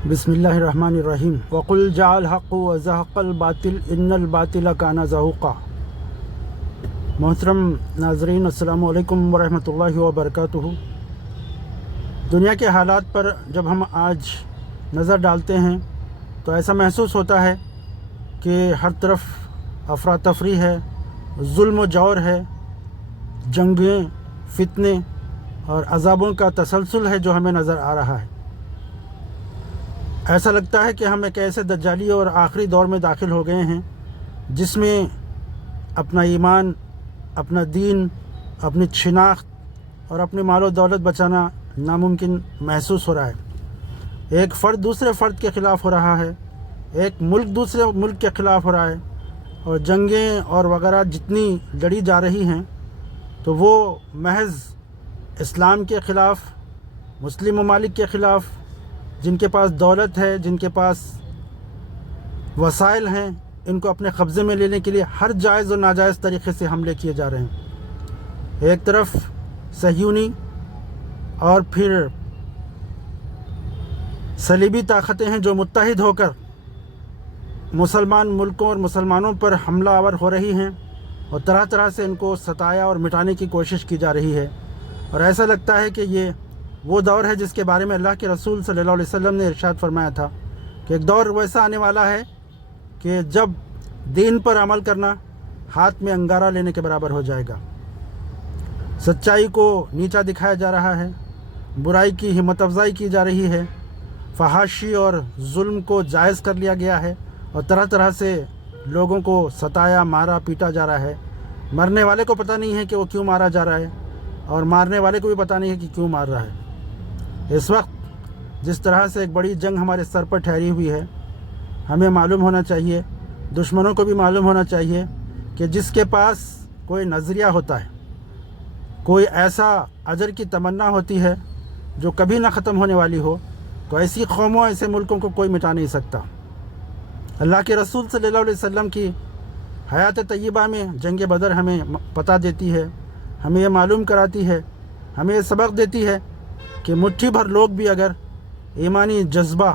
बिस्मिल्लाहिर्रहमानिर्रहीम वक़ुल जाअल हक़्क़ु व ज़हक़ल बातिल इन्नल बातिल काना ज़हूक़ा। मोहतरम नाज़रीन, अस्सलामु अलैकुम व रहमतुल्लाहि व बरकातुहू। दुनिया के हालात पर जब हम आज नज़र डालते हैं तो ऐसा महसूस होता है कि हर तरफ अफरा तफरी है, जुल्म व जौर है, जंगें, फितने और अज़ाबों का तसलसल है जो हमें नज़र आ रहा है। ऐसा लगता है कि हम एक ऐसे दज्जाली और आखिरी दौर में दाखिल हो गए हैं जिसमें अपना ईमान, अपना दीन, अपनी शिनाख्त और अपनी मालो दौलत बचाना नामुमकिन महसूस हो रहा है। एक फ़र्द दूसरे फ़र्द के ख़िलाफ़ हो रहा है, एक मुल्क दूसरे मुल्क के ख़िलाफ़ हो रहा है, और जंगें और वगैरह जितनी लड़ी जा रही हैं तो वो महज़ इस्लाम के ख़िलाफ़, मुस्लिम ममालिक के ख़िलाफ़, जिनके पास दौलत है, जिनके पास वसाइल हैं, इनको अपने कब्ज़े में लेने के लिए हर जायज़ और नाजायज़ तरीक़े से हमले किए जा रहे हैं। एक तरफ सहयूनी और फिर सलीबी ताकतें हैं जो मुत्तहिद होकर मुसलमान मुल्कों और मुसलमानों पर हमला आवर हो रही हैं और तरह तरह से इनको सताया और मिटाने की कोशिश की जा रही है। और ऐसा लगता है कि ये वो दौर है जिसके बारे में अल्लाह के रसूल सल्लल्लाहु अलैहि वसल्लम ने इरशाद फरमाया था कि एक दौर वैसा आने वाला है कि जब दीन पर अमल करना हाथ में अंगारा लेने के बराबर हो जाएगा। सच्चाई को नीचा दिखाया जा रहा है, बुराई की हिम्मत अफजाई की जा रही है, फहाशी और जुल्म को जायज़ कर लिया गया है और तरह तरह से लोगों को सताया, मारा, पीटा जा रहा है। मरने वाले को पता नहीं है कि वो क्यों मारा जा रहा है और मारने वाले को भी पता नहीं है कि क्यों मार रहा है। इस वक्त जिस तरह से एक बड़ी जंग हमारे सर पर ठहरी हुई है, हमें मालूम होना चाहिए, दुश्मनों को भी मालूम होना चाहिए कि जिसके पास कोई नज़रिया होता है, कोई ऐसा अजर की तमन्ना होती है जो कभी ना ख़त्म होने वाली हो, तो ऐसी कौमों, ऐसे मुल्कों को कोई मिटा नहीं सकता। अल्लाह के रसूल सल्लल्लाहु अलैहि वसल्लम की हयात तय्यबा में जंग बदर हमें पता देती है, हमें ये मालूम कराती है, हमें ये सबक देती है कि मुट्ठी भर लोग भी अगर ईमानी जज्बा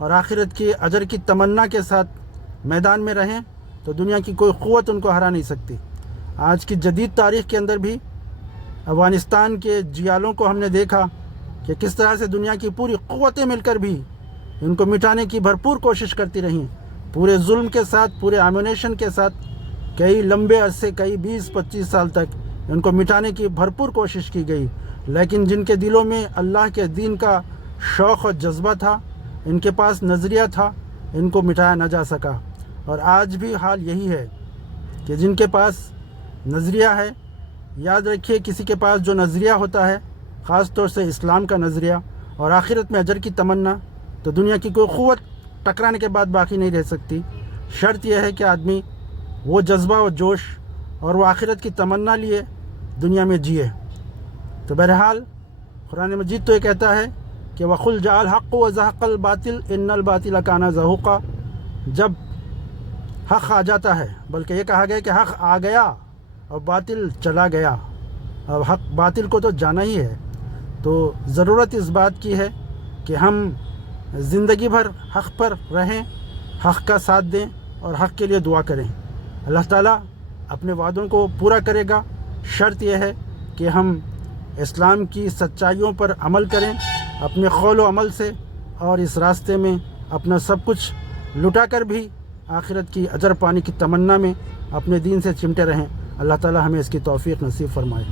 और आखिरत की अजर की तमन्ना के साथ मैदान में रहें तो दुनिया की कोई क़ुव्वत उनको हरा नहीं सकती। आज की जदीद तारीख़ के अंदर भी अफ़गानिस्तान के जियालों को हमने देखा कि किस तरह से दुनिया की पूरी क़ुव्वतें मिलकर भी इनको मिटाने की भरपूर कोशिश करती रहीं, पूरे जुल्म के साथ, पूरे आमिनेशन के साथ, कई लंबे अरसे, कई 20-25 साल तक इनको मिटाने की भरपूर कोशिश की गई। लेकिन जिनके दिलों में अल्लाह के दीन का शौक़ और जज्बा था, इनके पास नज़रिया था, इनको मिटाया न जा सका। और आज भी हाल यही है कि जिनके पास नज़रिया है, याद रखिए, किसी के पास जो नज़रिया होता है, ख़ास तौर से इस्लाम का नज़रिया और आखिरत में अजर की तमन्ना, तो दुनिया की कोई क़ुव्वत टकराने के बाद बाकी नहीं रह सकती। शर्त यह है कि आदमी वो जज्बा और जोश और वो आखिरत की तमन्ना लिए दुनिया में जिए। तो बहरहाल कुरान मजीद तो ये कहता है कि वक़ुल जाअल हक़्क़ु व ज़हक़ल बातिल इन्नल बातिल काना ज़हूक़ा। जब हक़ आ जाता है, बल्कि ये कहा गया कि हक़ आ गया और बातिल चला गया, अब हक़ बातिल को तो जाना ही है। तो ज़रूरत इस बात की है कि हम ज़िंदगी भर हक़ पर रहें, हक़ का साथ दें और हक़ के लिए दुआ करें। अल्लाह ताला अपने वादों को पूरा करेगा। शर्त यह है कि हम इस्लाम की सच्चाइयों पर अमल करें अपने क़ौल व अमल से, और इस रास्ते में अपना सब कुछ लुटा कर भी आखिरत की अजर पाने की तमन्ना में अपने दीन से चिमटे रहें। अल्लाह ताला हमें इसकी तौफ़ीक़ नसीब फ़रमाए।